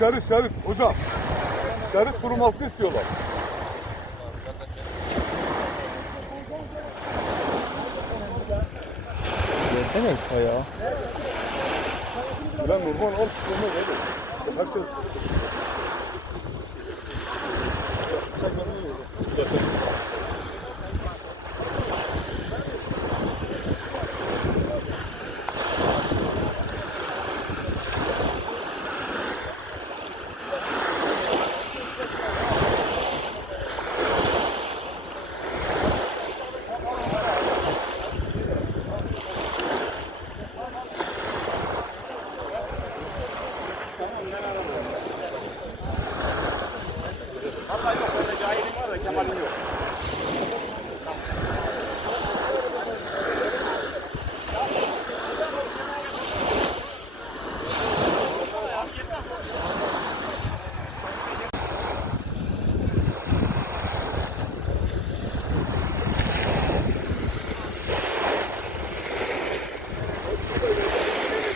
Şerif hocam. Şerif kurumasını istiyorlar. Gelsene ayağa. Ben normal al tutulmaz hadi. Herkes. Çek bana